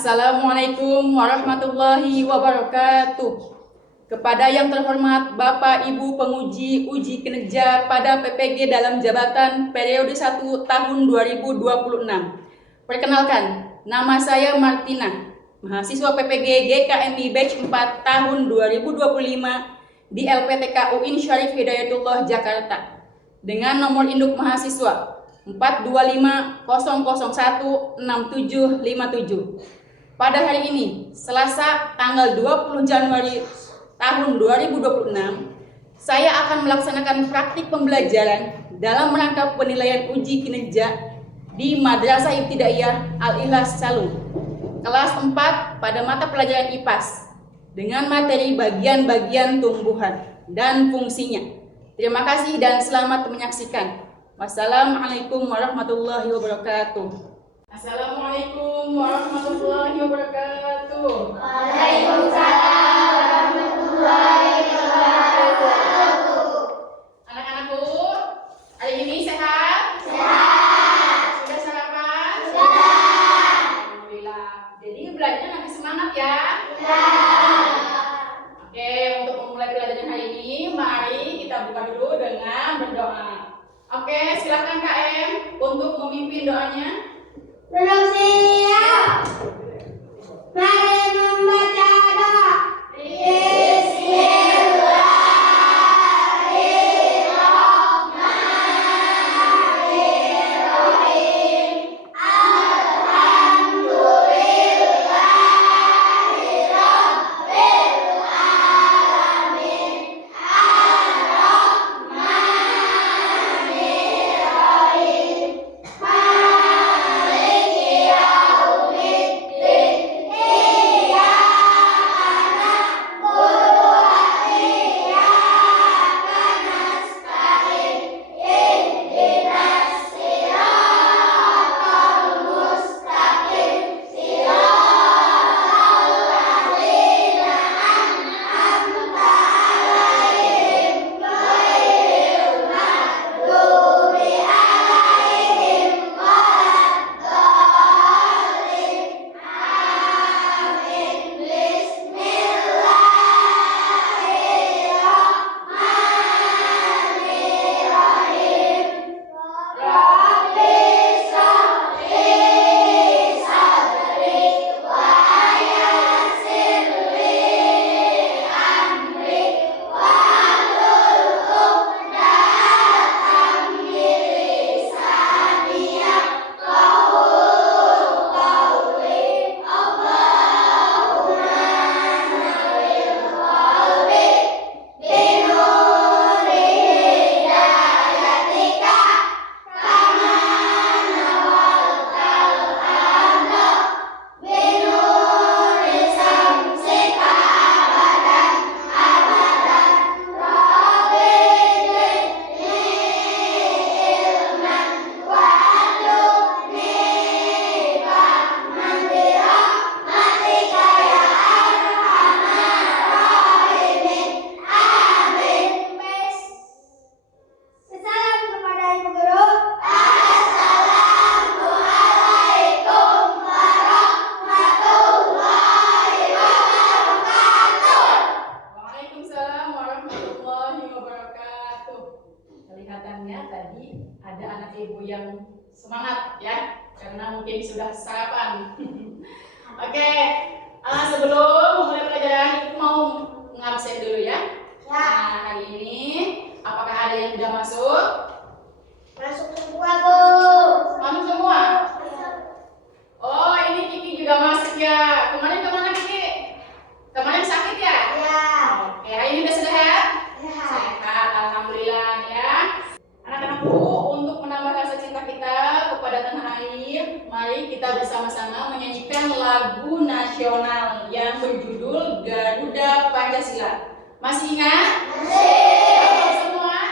Assalamualaikum warahmatullahi wabarakatuh. Kepada yang terhormat Bapak Ibu penguji uji kinerja pada PPG dalam jabatan periode 1 tahun 2026. Perkenalkan, nama saya Martina, mahasiswa PPG GKMI Batch 4 tahun 2025 di LPTK UIN Syarif Hidayatullah Jakarta dengan nomor induk mahasiswa 425.001.6757. Pada hari ini, Selasa tanggal 20 Januari tahun 2026, saya akan melaksanakan praktik pembelajaran dalam rangka penilaian uji kinerja di Madrasah Ibtidaiyah Al-Ikhlas Salum, kelas 4 pada mata pelajaran IPAS dengan materi bagian-bagian tumbuhan dan fungsinya. Terima kasih dan selamat menyaksikan. Wassalamualaikum warahmatullahi wabarakatuh. Assalamualaikum warahmatullahi wabarakatuh. Waalaikumsalam warahmatullahi wabarakatuh. Anak-anakku, hari ini sehat? Sehat. Sudah sarapan? Sudah. Alhamdulillah. Jadi belajarnya nanti semangat ya? Ya. Oke, untuk memulai pelajaran hari ini, mari kita buka dulu dengan berdoa. Oke, silakan KM untuk memimpin doanya. Belum siap. Mari membaca doa. Bismillahirrahmanirrahim. Alhamdulillahirabbil alamin. Ar-Rahmanirrahim. Maliki yaumiddin. Iyyaka na'budu wa iyyaka nasta'in. Ihdinas siratal mustaqim. Siratal ladzina an'amta 'alaihim ghairil maghdubi 'alaihim waladdallin. Amin. Bismillahirrahmanirrahim. Rabbi shrahli sadri wa yassir li amri wahlul 'uqdatam min lisani yafqahu qawli. Allahumma nawwir qalbi binuri hidayatika kama nawwaltal arda binuri samsika abadan abadan. Rabbi zidni ilman warzuqni fahman birahmatika ya arhamar rahimin. Amin. Salam kepada Ibu Guru. Assalamualaikum warahmatullahi wabarakatuh. Waalaikumsalam warahmatullahi wabarakatuh. Kelihatannya tadi ada anak ibu yang semangat ya, karena mungkin sudah sarapan. Oke, sebelum memulai pelajaran itu mau ngabsen dulu ya. Nah, hari ini apakah ada yang sudah masuk? Masuk semua, Bu. Masuk semua? Oh, ini Kiki juga masuk ya. Kemarin kemana Kiki? Kemarin sakit ya? Ya. Oke, hari ini udah sehat? Ya. Sehat, alhamdulillah ya. Anak-anakku, untuk menambah rasa cinta kita kepada tanah air, mari kita bersama-sama menyanyikan lagu nasional yang berjudul Garuda Pancasila. Masih ingat? Masih. Semua?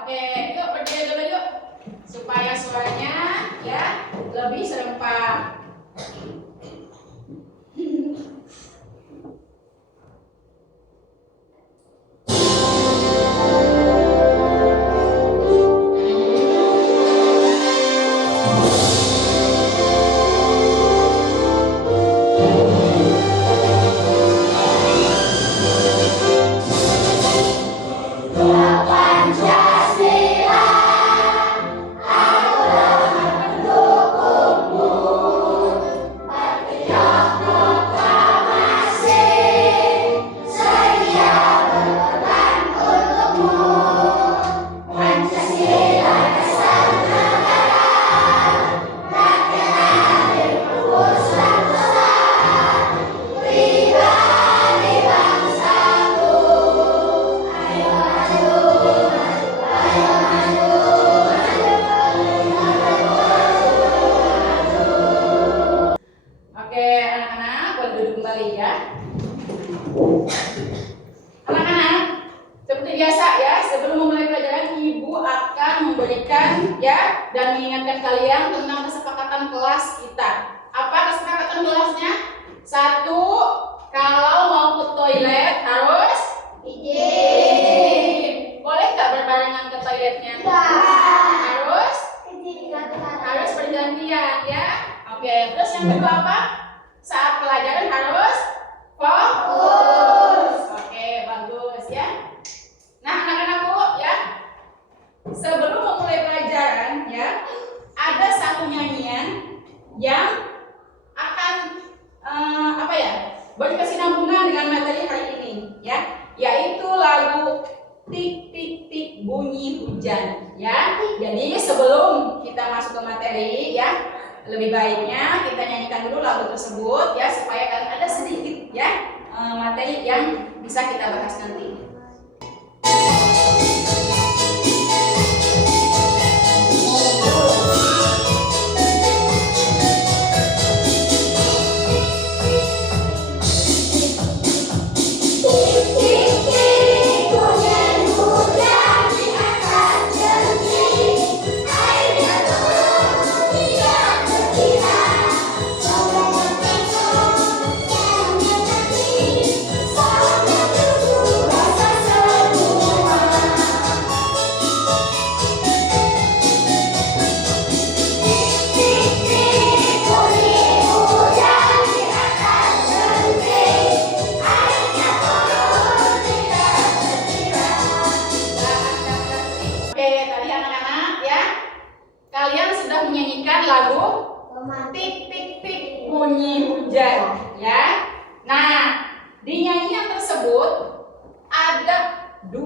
Oke, yuk berdiri dulu yuk, supaya suaranya ya lebih serempak. memberikan ya dan mengingatkan kalian tentang kesepakatan kelas kita. Apa kesepakatan kelasnya? 1. Kalau mau ke toilet harus izin. Boleh nggak berbarengan ke toiletnya? Harus bergantian ya. Oke, terus yang kedua apa? Saat pelajaran harus fokus. Oke, bagus ya. Nah, anak-anakku ya, sebelum memulai pelajaran ya, ada satu nyanyian yang akan berkesinambungan dengan materi hari ini ya, yaitu lagu Tik Tik Tik Bunyi Hujan ya. Jadi sebelum kita masuk ke materi ya, lebih baiknya kita nyanyikan dulu lagu tersebut ya, supaya kalian ada sedikit ya materi yang bisa kita bahas nanti. Kalian sudah menyanyikan lagu Tik Tik Tik Bunyi Hujan ya. Nah, di nyanyian tersebut ada 2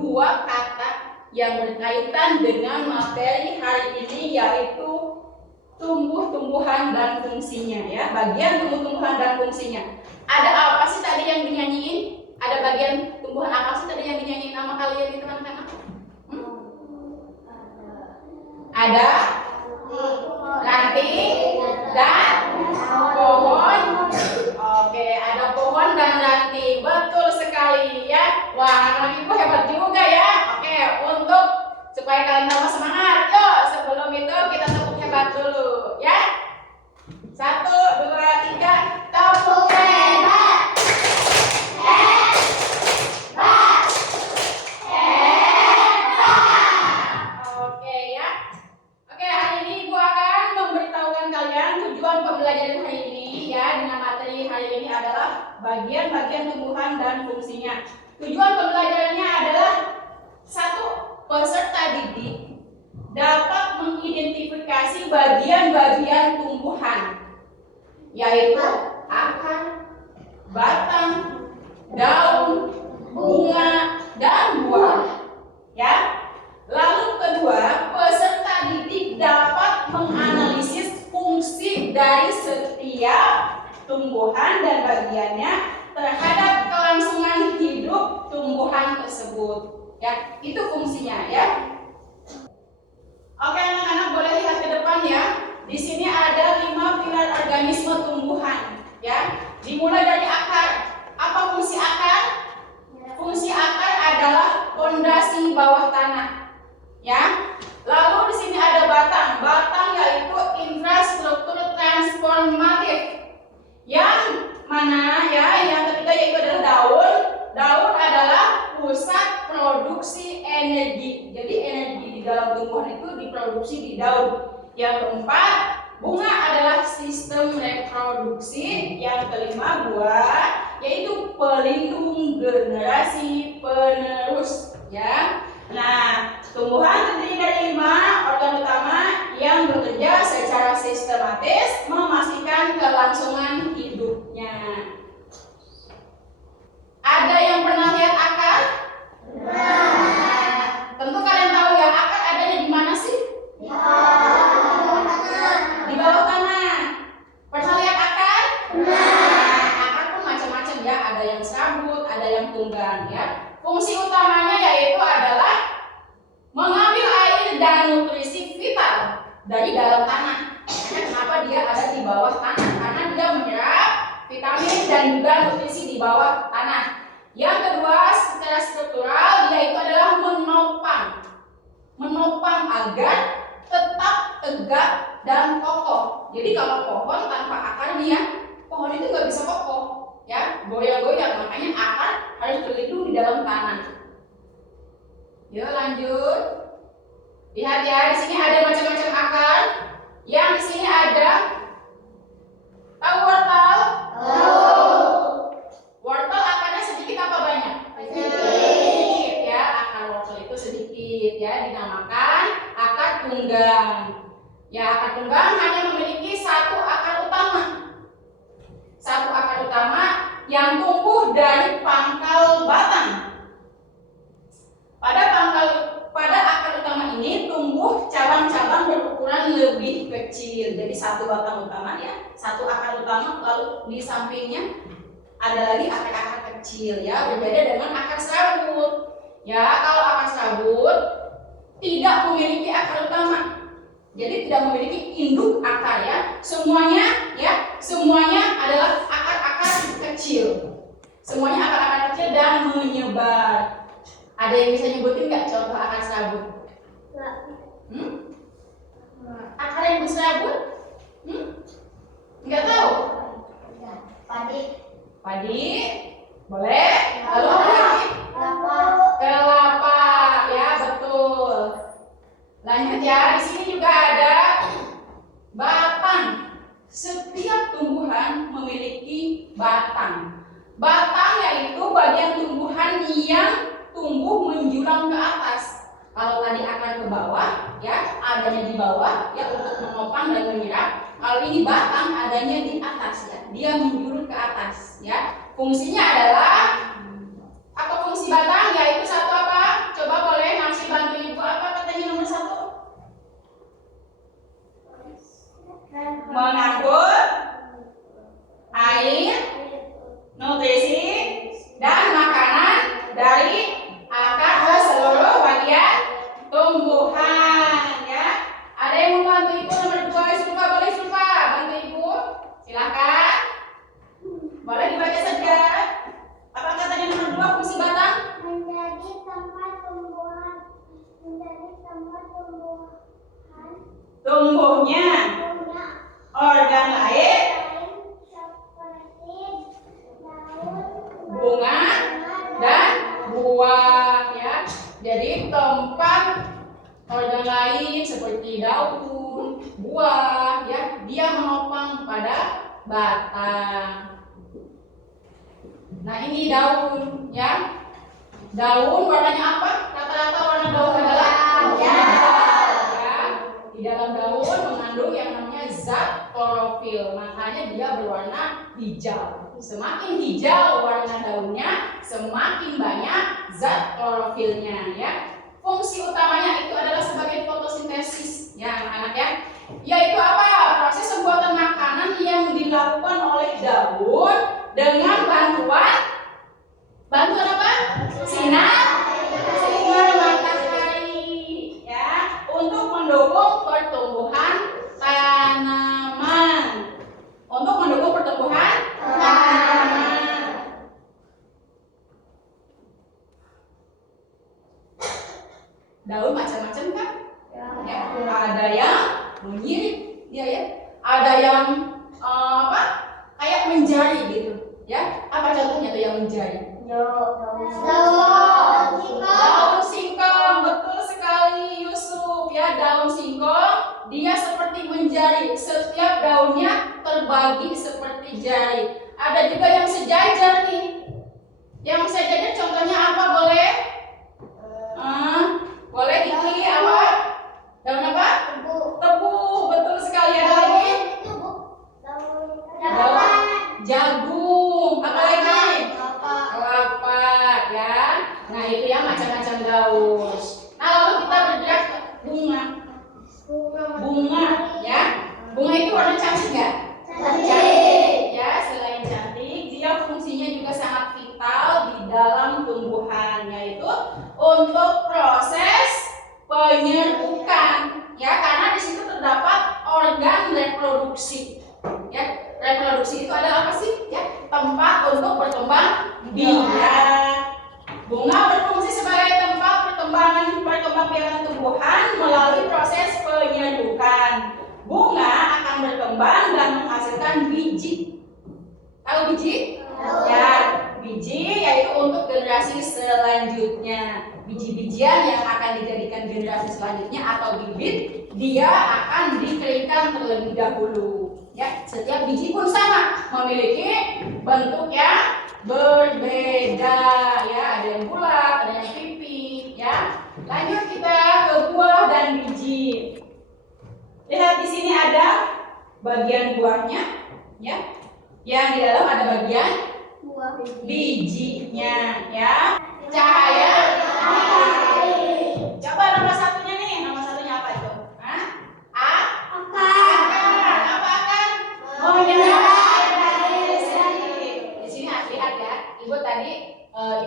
kata yang berkaitan dengan materi hari ini, yaitu tumbuh-tumbuhan dan fungsinya ya. Bagian tumbuh-tumbuhan dan fungsinya. Ada apa sih tadi yang dinyanyiin? Ada bagian tumbuhan apa sih tadi yang dinyanyiin sama kalian itu anak-anak? Ada ranting dan pohon. Oke, ada pohon dan ranting. Betul sekali ya. Wah, anak ibu hebat juga ya. Oke, untuk supaya kalian tambah semangat, yuk sebelum itu kita tepuk hebat dulu ya. 1, 2, 3, tepuk hebat. Pembelajaran hari ini ya, dengan materi hari ini adalah bagian-bagian tumbuhan dan fungsinya. Tujuan pembelajarannya adalah 1. Peserta didik dapat mengidentifikasi bagian-bagian tumbuhan, yaitu akar, batang, daun, bunga, dan buah. Ya. Lalu kedua, peserta didik dapat menganalisis fungsi dari setiap tumbuhan dan bagiannya terhadap kelangsungan hidup tumbuhan tersebut. Ya, itu fungsinya ya. Oke, anak-anak boleh lihat ke depan ya. Di sini ada 5 pilar organisme tumbuhan ya. Dimulai dari akar. Apa fungsi akar? Fungsi akar adalah pondasi bawah tanah. Ya. Lalu di sini ada batang. Batang yaitu infrastruktur transformatif. Yang mana ya? Yang ketiga yaitu adalah daun. Daun adalah pusat produksi energi. Jadi energi di dalam tumbuhan itu diproduksi di daun. Yang keempat, bunga adalah sistem reproduksi. Yang kelima, buah yaitu pelindung generasi penerus. Ya. Nah, tumbuhan terdiri dari 5 organ utama yang bekerja secara sistematis memastikan kelangsungan hidupnya. Ada yang pernah lihat akar? Nah, tentu kalian tahu ya, akar adanya di mana sih? Di bawah tanah. Pernah lihat akar? Nah, akar pun macam-macam ya, ada yang serabut, ada yang tunggang ya. Fungsi utamanya yaitu adalah mengambil air dan nutrisi vital dari dalam tanah. Kenapa dia ada di bawah tanah? Karena dia menyerap vitamin dan juga nutrisi di bawah tanah. Yang kedua, secara struktural dia itu adalah menopang menopang agar tetap tegak dan kokoh. Jadi kalau pohon tanpa akar nih ya, pohon itu nggak bisa kokoh, ya, goyang-goyang. Makanya akar harus berlindung di dalam tanah. Yuk lanjut. Lihat ya, di sini ada macam-macam akar. Yang di sini ada, tahu wortel? Wortel akarnya sedikit apa banyak? Sedikit ya, akar wortel itu sedikit ya, dinamakan akar tunggang. Ya, akar tunggang hanya memiliki satu akar utama. Satu akar utama yang tumbuh dari pangkal batang. Pada akar utama ini tumbuh cabang-cabang berukuran lebih kecil. Jadi satu batang utama ya, satu akar utama, lalu di sampingnya ada lagi akar-akar kecil ya, berbeda dengan akar serabut. Ya, kalau akar serabut tidak memiliki akar utama. Jadi tidak memiliki induk akar ya. Semuanya adalah akar-akar kecil. Semuanya akar-akar kecil dan menyebar. Ada yang bisa nyebutin nggak contoh akar serabut? Akar yang berserabut? Nggak tahu? Padi? Boleh? Lalu apa lagi? Kelapa, ya betul. Lanjut ya, di sini juga ada batang. Setiap tumbuhan memiliki batang. Batang yaitu bagian tumbuhan yang tumbuh menjulang ke atas. Kalau tadi akar ke bawah, ya adanya di bawah, ya untuk menopang dan menyerap. Kalau ini batang adanya di atas, ya dia menjulur ke atas, ya. Fungsinya adalah apa fungsi batang? Yaitu satu apa? Coba boleh ngasih bantu ibu apa katanya nomor 1? Mengangkut air, nutrisi, dan makanan dari akar ke seluruh bagian tumbuhan ya. Ada yang mau bantu ibu nomor 2? Sulfa, boleh Sulfa bantu ibu? Silakan. Boleh dibaca saja. Apa katanya nomor 2 fungsi batang? Menjadi tempat tumbuhan. Tumbuhnya Punya organ lain, seperti daun, bunga, dan buah ya. Jadi tempat organ lain seperti daun, buah ya, dia menopang pada batang. Nah, ini daun ya. Daun warnanya apa? Rata-rata warna daun adalah hijau ya. Di dalam daun mengandung yang namanya zat klorofil. Makanya dia berwarna hijau. Semakin hijau warna daunnya, semakin banyak zat klorofilnya ya. Fungsi utamanya itu adalah sebagai fotosintesis ya anak-anak ya. Yaitu apa? Proses pembuatan makanan yang dilakukan oleh daun dengan bantuan apa? Sinar matahari ya, untuk mendukung pertumbuhan tanaman. Daun macam-macam kan? Ya, ada yang menyirik, ya. Ada yang apa? Kayak menjari gitu, ya. Apa contohnya tuh yang menjari? Daun singkong, betul sekali Yusuf ya. Daun singkong dia seperti menjari, setiap daunnya terbagi seperti jari. Ada juga yang sejajar nih. Yang sejajar contohnya apa boleh? Boleh Kiki apa? Daun apa? Tebu, betul sekali. Ada lagi? Daun jagung. Apa lagi? Kelapa ya. Nah itu ya macam-macam daun. Nah lalu kita bergerak ke bunga. Bunga ya. Bunga itu warna cantik nggak? Cantik ya. Selain cantik, dia fungsinya juga sangat vital di dalam tumbuhan, yaitu untuk proses penyerbukan ya, karena di situ terdapat organ reproduksi. Ya, reproduksi itu adalah apa sih? Ya, tempat untuk berkembang biak. Bunga berfungsi sebagai tempat perkembangan pengambilan tumbuhan melalui proses penyedukan. Bunga akan berkembang dan menghasilkan biji. Tahu biji? Ya, biji yaitu untuk generasi selanjutnya. Biji-bijian yang akan dijadikan generasi selanjutnya atau bibit, dia akan dikeringkan terlebih dahulu. Ya, setiap biji pun sama, memiliki bentuk yang berbeda. Ya, ada yang bulat, ada yang pipi. Ya, lanjut kita ke buah dan biji. Lihat di sini ada bagian buahnya, ya. Yang di dalam ada bagian bijinya, ya. Cahaya. Coba nomor satunya nih, nomor satunya apa itu? Hah? Akar. Apa akar? Oh ya. Di sini lihat ya, ibu tadi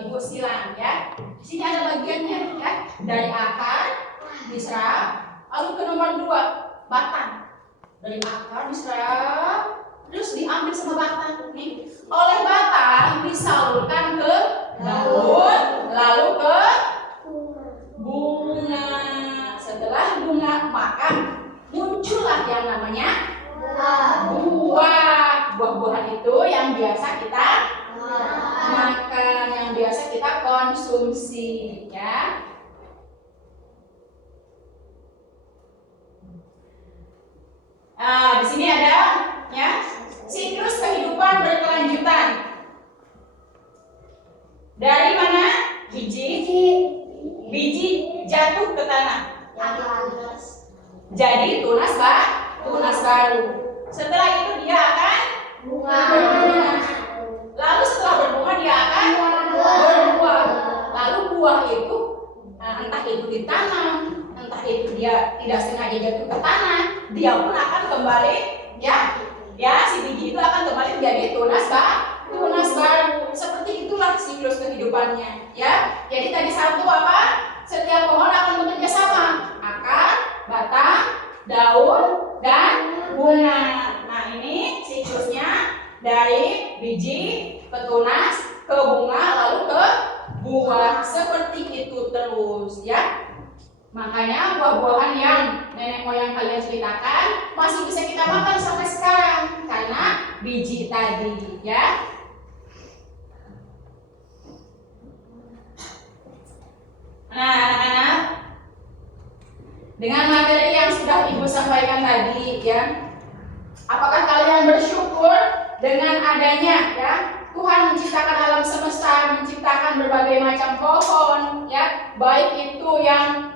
ibu silang ya. Di sini ada bagiannya ya. Dari akar diserap, lalu ke nomor 2 batang. Dari akar diserap, terus diambil sama batang nih. Oleh batang disalurkan ke daun, lalu ke bunga. Setelah bunga maka muncullah yang namanya buah. Buah-buahan itu yang biasa kita makan, yang biasa kita konsumsi, ya. Di sini ada ya siklus kehidupan berkelanjutan. Dari mana? Biji jatuh ke tanah. Jadi tunas baru. Setelah itu dia akan berbunga. Lalu setelah berbunga dia akan berbuah. Lalu buah itu entah itu ditanam, entah itu dia tidak sengaja jatuh ke tanah, dia pun akan kembali ya si biji itu akan kembali menjadi tunas baru. Seperti itulah siklus kehidupannya, ya. Jadi tadi satu apa? Setiap pohon akan bekerja sama. Akar, batang, daun, dan bunga. Nah, ini siklusnya dari biji ke tunas, ke bunga, lalu ke buah. Seperti itu terus, ya. Makanya buah-buahan yang nenek moyang kalian ceritakan masih bisa kita makan sampai sekarang karena biji tadi, ya. Nah, anak-anak, dengan materi yang sudah Ibu sampaikan tadi, ya, apakah kalian bersyukur dengan adanya ya Tuhan menciptakan alam semesta, menciptakan berbagai macam pohon, ya, baik itu yang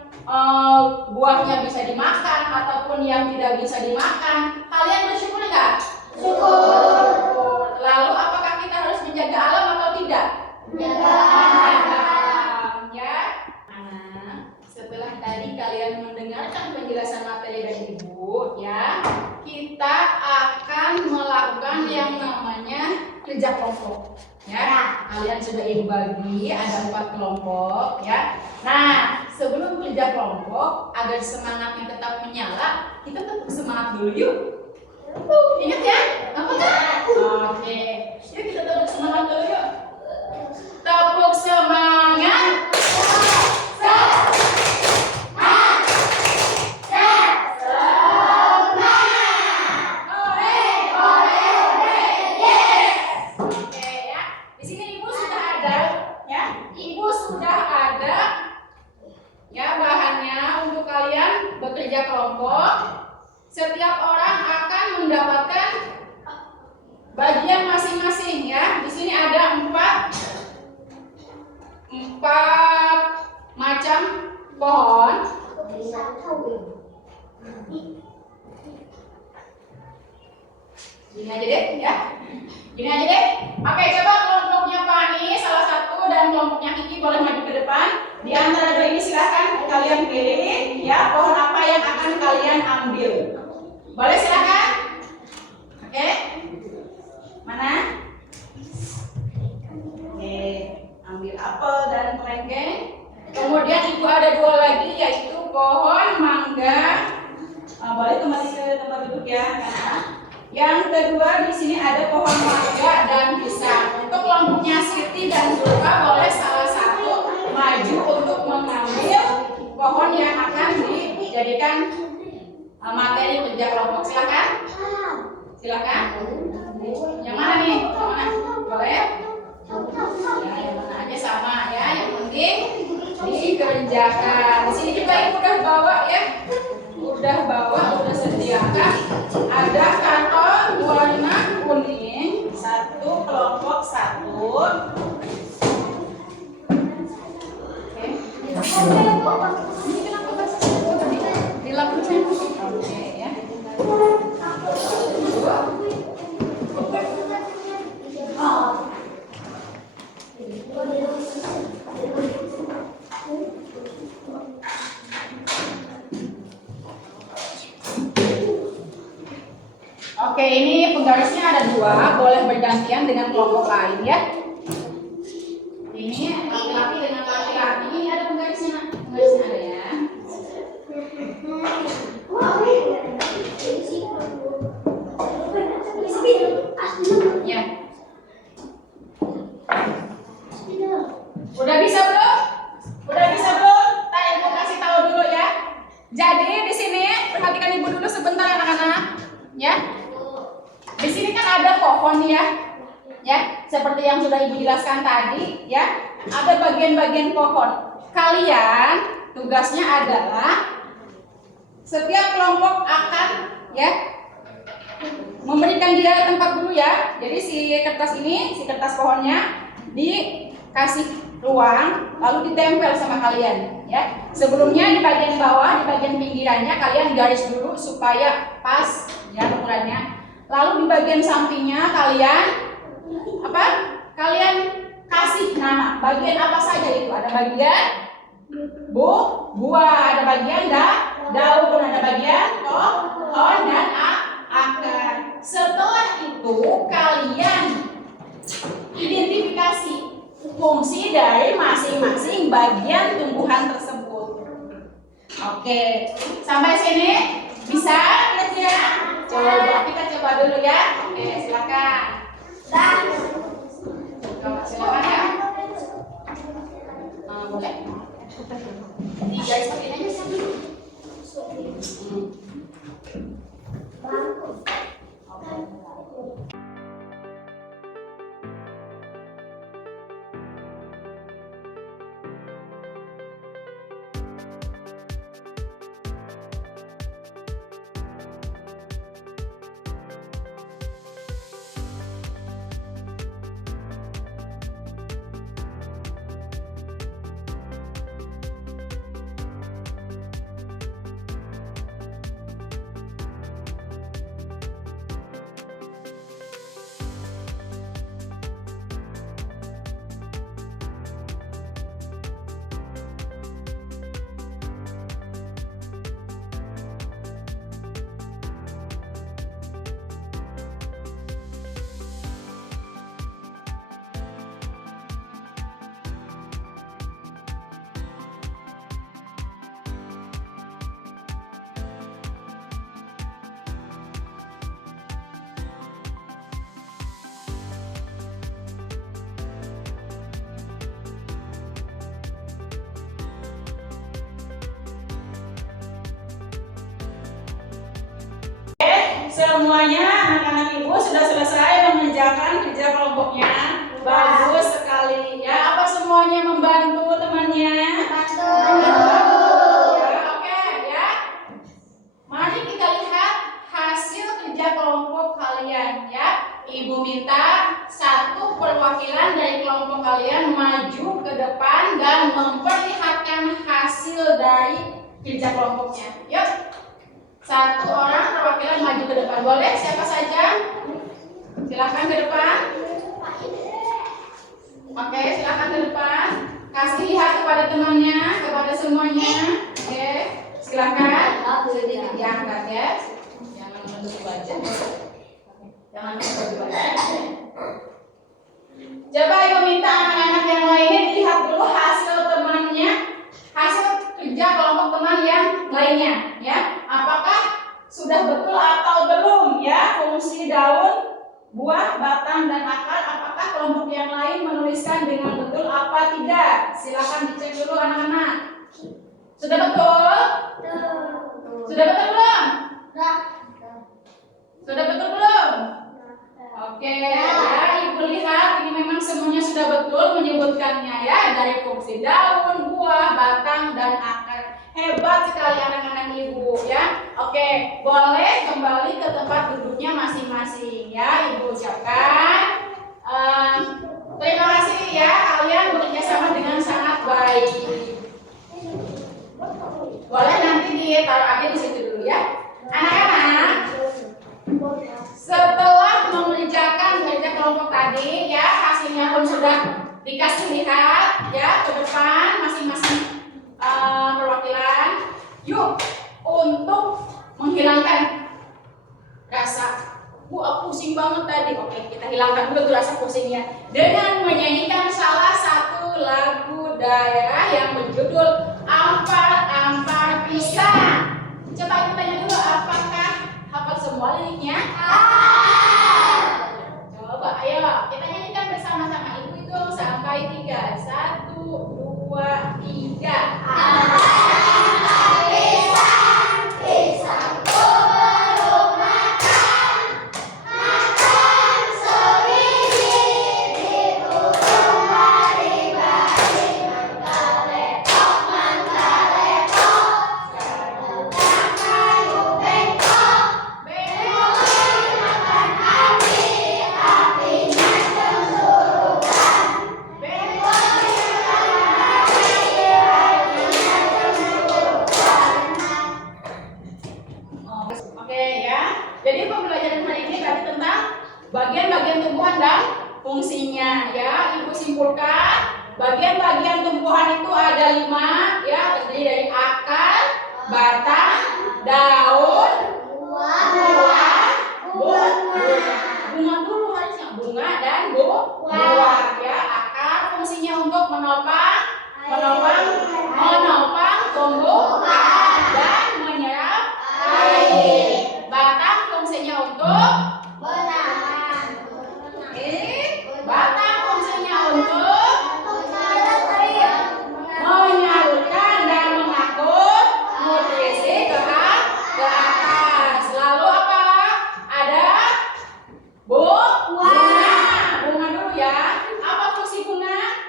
buahnya bisa dimakan ataupun yang tidak bisa dimakan. Kalian bersyukur nggak? Syukur. Lalu apakah kita harus menjaga alam atau tidak? Menjaga alam, ya. Nah, setelah tadi kalian mendengarkan penjelasan materi dari Ibu, ya, kita akan melakukan yang namanya kerja kelompok. Ya, kalian sudah Ibu bagi ada 4 kelompok, ya. Nah, sebelum kerja kelompok agar semangatnya tetap menyala, kita tetap semangat dulu yuk. Ingat ya? Apa kan? Oke. Yuk kita tetap semangat dulu yuk. Tepuk semangat. Bekerja kelompok, setiap orang akan mendapatkan bagian masing-masing, ya. Di sini ada 4 macam pohon. Gini aja deh, ya. Gini aja deh. Oke, coba kelompoknya Pani salah satu dan kelompoknya Kiki boleh maju ke depan. Di antara dua ini silahkan kalian pilih ya pohon apa yang akan kalian ambil. Boleh silahkan. Oke. Mana? Oke, ambil apel dan kelengkeng. Kemudian Ibu ada 2 lagi yaitu pohon mangga. Boleh kembali ke tempat duduk ya. Yang kedua di sini ada pohon mangga dan pisang. Untuk kelompoknya Siti dan Zulfa boleh salah satu maju untuk mengambil pohon yang akan dijadikan materi kerja kelompok. Silakan. Silakan. Yang mana nih? Yang mana? Boleh? Ya, yang mana aja sama ya. Yang penting dikerjakan. Di sini juga ibu udah bawa ya. Udah sediakan. Ada karton warna kuning, satu kelompok satu. Ini kenapa bahasa Sunda tadi? Dilakukan. Oke ya. Oke, ini penggarisnya ada 2, boleh bergantian dengan kelompok lain ya. Ini laki-laki dengan laki-laki, ini ada penggarisnya ada ya. Ya. Udah bisa belum? Udah bisa belum? Tadi ibu kasih tahu dulu ya. Jadi di sini perhatikan ibu dulu sebentar anak-anak, ya. Di sini kan ada pohon ya, seperti yang sudah ibu jelaskan tadi, ya. Ada bagian-bagian pohon. Kalian tugasnya adalah setiap kelompok akan ya memberikan dia tempat dulu ya. Jadi si kertas pohonnya dikasih ruang, lalu ditempel sama kalian ya. Sebelumnya di bagian bawah, di bagian pinggirannya kalian garis dulu supaya pas ya ukurannya. Lalu di bagian sampingnya kalian Kalian kasih nama. Bagian apa saja itu? Ada bagian buah, ada bagian daun, ada bagian pohon dan akar. Setelah itu kalian identifikasi fungsi dari masing-masing bagian tumbuhan tersebut. Oke, sampai sini bisa ya? Kita coba dulu ya. Oke, silakan. Silakan ya. Boleh. Ini garis pakai aja sih. Semuanya anak-anak ibu sudah selesai mengerjakan kerja kelompoknya. Bagus sekali ya. Apa semuanya membantu temannya? Ya, oke ya. Mari kita lihat hasil kerja kelompok kalian ya. Ibu minta satu perwakilan dari kelompok kalian maju ke depan dan memperlihatkan hasil dari kerja kelompoknya. Yuk. Satu orang perwakilan maju ke depan. Boleh siapa saja? Silakan ke depan. Oke, silakan ke depan. Kasih lihat kepada temannya, kepada semuanya. Oke, silakan. Diangkat ya. Jangan menutup wajah. Jangan menutup wajah. Coba ibu minta anak-anak yang lainnya dilihat dulu hasil temannya, hasil kerja kelompok teman yang lainnya ya. Apakah sudah betul atau belum ya fungsi daun, buah, batang dan akar? Apakah kelompok yang lain menuliskan dengan betul apa tidak? Silakan dicek dulu anak-anak. Sudah betul? Sudah betul belum? Sudah betul belum? Oke, ya Ibu lihat ini memang semuanya sudah betul menyebutkannya ya, dari fungsi daun, buah, batang, dan akar. Hebat sekali anak-anak Ibu ya. Oke, boleh kembali ke tempat duduknya masing-masing ya. Ibu ucapkan terima kasih ya, kalian bekerja sama dengan sangat baik. Boleh nanti ditaruh aja di situ dulu ya. Anak-anak, setelah mengerjakan kerja kelompok tadi ya, hasilnya pun sudah dikasih lihat ya ke depan masing-masing perwakilan. Yuk, untuk menghilangkan rasa pusing banget tadi. Oke, kita hilangkan dulu tuh rasa pusingnya dengan menyanyikan salah satu lagu daerah yang berjudul Ampar-Ampar Pisang. Coba aku tanya dulu, apakah hafal semua liriknya? Coba, ayo kita nyanyikan bersama-sama. Ibu hitung sampai 3. 1, 2, 3. Jadi pembelajaran hari ini tadi tentang bagian-bagian tumbuhan dan fungsinya ya. Ibu simpulkan bagian-bagian tumbuhan itu ada 5 ya, terdiri dari akar, batang, daun, buah, bunga dulu harusnya, bunga dan buah ya. Akar fungsinya untuk menopang tumbuhan dan menyerap air. Batang fungsinya untuk batang fungsinya untuk menyalurkan dan mengangkut nutrisi ke atas. Lalu apa? Ada bunga dulu ya. Apa fungsi bunga?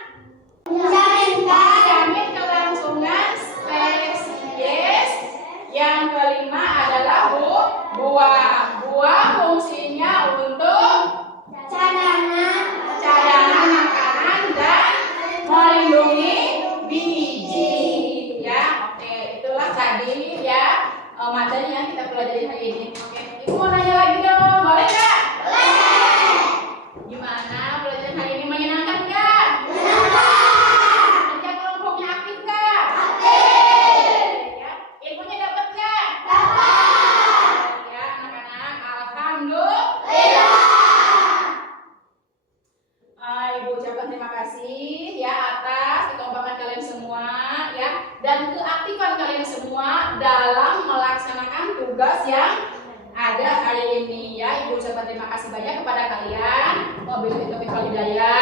Menjamin kelangsungan spesies. Yang kelima adalah buah fungsinya untuk cadangan makanan dan melindungi biji ya. Oke, itulah tadi ya materi yang kita pelajari hari ini. Oke, Ibu mau nanya lagi dong, boleh nggak? Boleh. Gimana pelajaran hari ini, menyenangkan nggak? Kerja kelompoknya aktif nggak? Aktif. Ya, ilmunya dapat nggak? Dapat. Ya, anak-anak, alhamdulillah. Ibu ucapkan terima kasih ya atas kekompakan kalian semua ya, dan keaktifan kalian semua dalam melaksanakan tugas yang ada hari ini ya. Ibu ucapkan terima kasih banyak kepada kalian. Wabillahi taufiq wal hidayah.